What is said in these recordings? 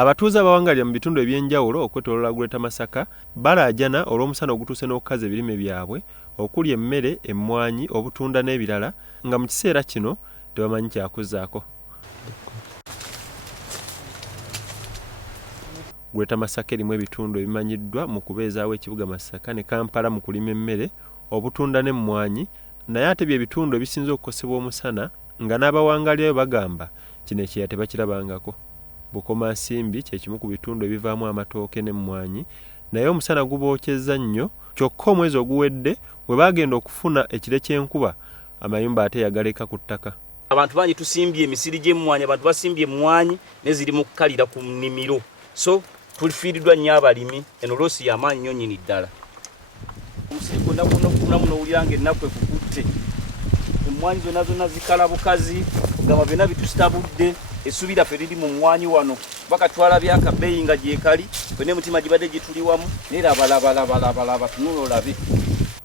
Abatuuze abawangalira mu bitundu ebyenjawulo okwetooloola Greater Masaka balaajana olw'omusana ogutuuse n'okukaza ebirime byabwe okuli emmere, emmwanyi, obutunda n'ebirala nga mu kiseera kino tebamanyi kyakuzaako. Greater Masaka erimu ebitundu ebimanyiddwa mu kubeezaawo ekibuga Masaka ne Kampala mu kulima emmere, obutunda n'emmwanyi, naye ate bye bitundu ebisinze okukosebwa omusana nga n'abawangalirayo bagamba kino ekyeya tebakirabangako. Bukomansimbi kye kimu ku bitundu ebivaamu amatooke n'emmwanyi, naye omusana gubookyezza nnyo, kyokka omwezi oguwedde we baagenda okufuna ekire ky'enkuba amayumba ate yagaleka ku ttaka. Abantu bangi tusimbye emisiri gy'emmwanyi, abantu basimbye emmwanyi neziri mu kukalira ku nnimiro, so tulifiiriddwa nnyo abalimi, eno loosi y'amaanyi nnyo nnyini ddala. Omusiri gwonna muno owulira ng'ennaku ekukutte, emmwanyi zonna zikala bukazi, ogamba byonna bitusitabudde. Essubi lyaffe liri mu mmwanyi wano bakatwala byakabeeyi nga gyekali fene mutima gibadde gituli wamu nerabalabalaba tunula olabe.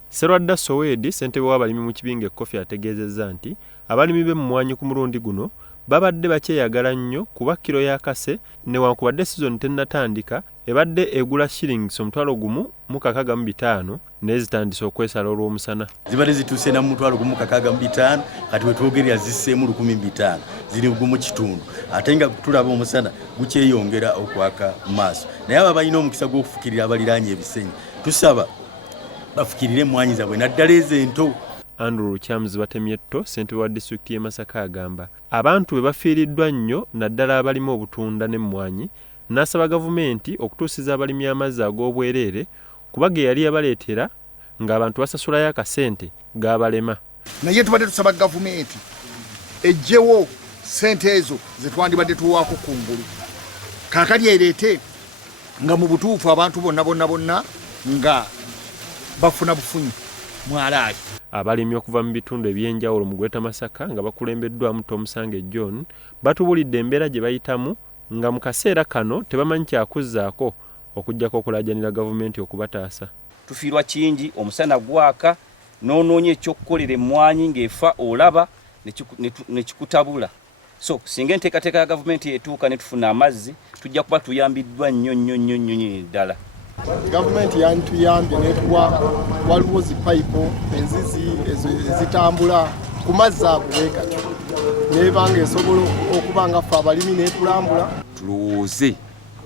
Serwadda Soweedi ssentebe w'abalimi mu kibinga Ekofi ategeezezza nti abalimi b'emmwanyi ku mulundi guno babadde bakyeyagala nnyo kuba kiro ya kase newankubadde sizoni tennatandika ebadde egula shillings 1,165 naye zitandise okwesala olw'omusana. Zibadde zituuse na 1,165 kati wetwogerera zisseemu 1,500 ziri gumu kitundu ate nga tulaba omusana gukyeyongera okwaka maaso. Naye abo balina omukisa gw'okufukirira abaliraanye ebisenyi tusaba bafukirire emmwanyi zaabwe naddala ez'ento. Andrew Lukyamzi Batemyetto ssentebe wa disitulikiti y'e Masaka agamba abantu be bafiiriddwa nnyo naddala abalimu obutunda n'emmwanyi, n'asaba gavumenti okutuusiza abalimi amazzi ag'obwereere kuba ge yali yabaleetera ng'abantu basasulayo akasente g'abalema. Naye tubadde tusaba gavumenti ejjewo ssente ezo ze twandibadde tuwaako kungulu kaakali ereete nga mu butuufu abantu bonna nga bafuna bufunyi mwalaayi. Abalimi okuva mu bitundu ebyenjawulo mu Greater Masaka nga bakulembeddwamu Tomusange John batubulidde embeera gye bayitamu nga mu kaseera kano tebamanyi kyakuzaako okuggyako okulaajanira gavumenti okubataasa. Tufiirwa kingi, omusana gwaka n'onoonya ekyokukolera emmwanyi ng'efa olaba ne kikutabula. So singa enteekateeka ya gavumenti etuuka ne tufuna amazzi tujja kuba tuyambiddwa nnyo ddala. Gavumenti yantuyambye netuwa waliwo zipayipo enzizi ezitambula ku mazzi ago weekati nebanga esobola okuba nga ffe abalimi netulambula. Tulowooze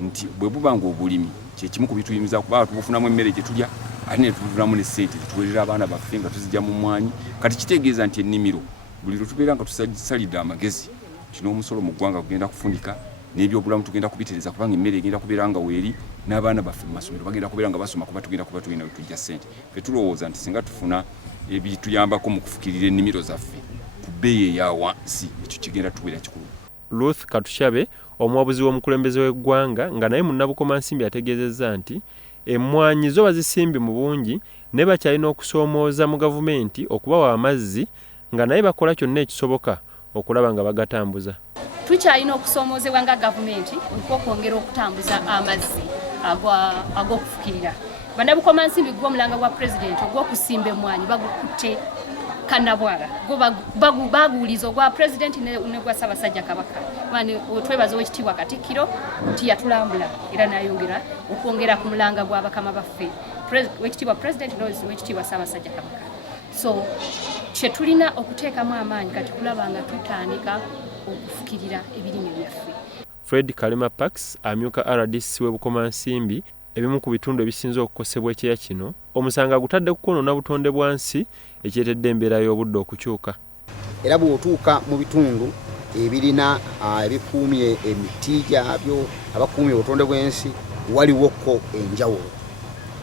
nti bwe buba nga obulimi kyekimu ku bituyimiza kuba tubufunamu emmere gye tulya ate ne tubufunamu ne ssente zituweerera abaana baffe nga tuzijja mu mmwanyi. Kati kitegeeza nti ennimiro buli lwe tubeera nga tusalidde amagezi kino omusolo mu ggwanga kugenda kufundika n'ebyobulamu tugenda kubitereza kubanga emmere egenda kubeera nga weeri n'abaana baffe mu masomero bagenda kubeera nga basoma kuba tugenda kuba tulina we tujja ssente. Ffe tulowooza nti singa tufuna ebituyambako mu kufukirira ennimiro zaffe ku bbeeyi eya wansi ekyo kigenda tubeera kikulu. Ruth Katushabe omuwabuzi w'omukulembeze w'eggwanga nga naye Munnabukomansimbi ategeezezza nti emmwanyi zo bazisimbye mu bungi ne bakyalina okusoomooza mu gavumenti okubawa amazzi nga naye bakola kyonna ekisoboka okulaba nga bagatambuza. Tukyalina okusoomoozebwa nga gavumenti okwongera okutambuza amazzi ag'okufukirira. Bannabukomansimbi gw'omulanga gwa pulezidenti ogw'okusimba emmwanyi bagukutte kannabwala baguuliza ogwa pulezidenti ne gwa Ssaabasajja Kabaka. Twebaza Oweekitiibwa Katikkiro nti yatulambula era n'ayongera okwongera ku mulanga gwa bakama baffe Oweekitiibwa pulezidenti n'Oweekitiibwa Ssaabasajja Kabaka. So kye tulina okuteekamu amaanyi kati kulaba nga tutandika okufukirira ebirime byaffe. Fred Kalema Pax amyuka RDC w'Ebukomansimbi ebimu ku bitundu ebisinze okukosebwa ekyeya kino omusanga gutadde kukonoona butonde bwansi ekyetedde embeera y'obudde okukyuka. Era bw'otuuka mu bitundu ebirina ebikuumye emiti gyabyo abakuumye obutonde bw'ensi waliwoko enjawulo.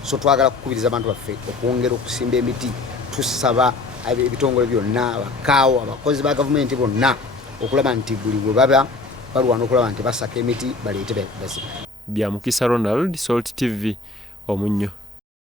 So twagala kukubiriza abantu baffe okwongera okusimba emiti. Tusaba ebitongole byonna abakaawo abakozi ba gavumenti bonna okulaba nti buli bwe baba balwana okulaba nti basaka emiti baleete bazima. Byamukisa Ronald, Salt TV, Omunnyo.